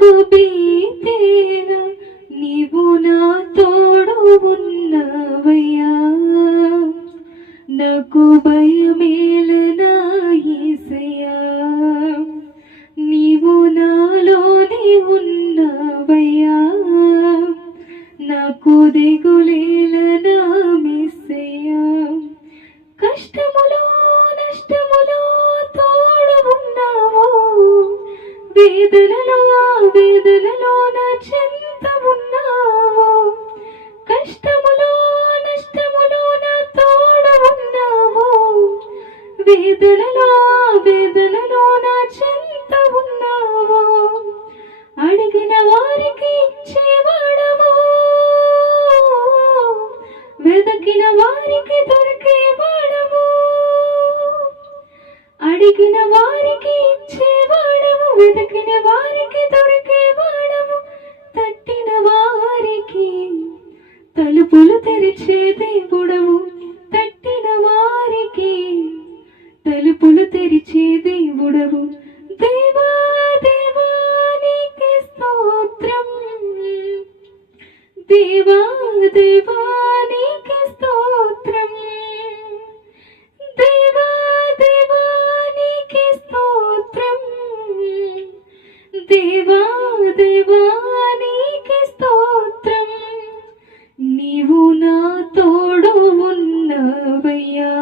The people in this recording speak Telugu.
నాకు బీతేనా నీవు నా తోడు ఉన్నవయ్యా, నాకు భయమేలనా యేసయ్యా, నీవు నాలోనే ఉన్నవయ్యా, నాకు దిగులేలనా యేసయ్యా. కష్టములో నష్టములో తోడు ఉన్నావు, వేదనలో నా చెంత ఉన్నావు. కష్టములో నష్టములో నా తోడు ఉన్నావు, వేదనలో నా చెంత ఉన్నావు. అడిగిన వారికి ఇచ్చేవాడవు, వెదకిన వారికి దొరికేవాడవు. అడిగిన వారికి ఇచ్చేవాడవు, వెదకిన వారికి దొరికేవాడవు. తట్టిన వారికి తలుపులు తెరిచే దేవుడవు, తట్టిన వారికి తలుపులు తెరిచే దేవుడవు. దేవా దేవా నీకే స్తోత్రం, దేవా దేవా నీకే స్తోత్రం, దేవా దేవా నీకే స్తోత్రం, దేవా దేవా నీకే స్తోత్రం. నీవు నా తోడు ఉన్నవయ్యా,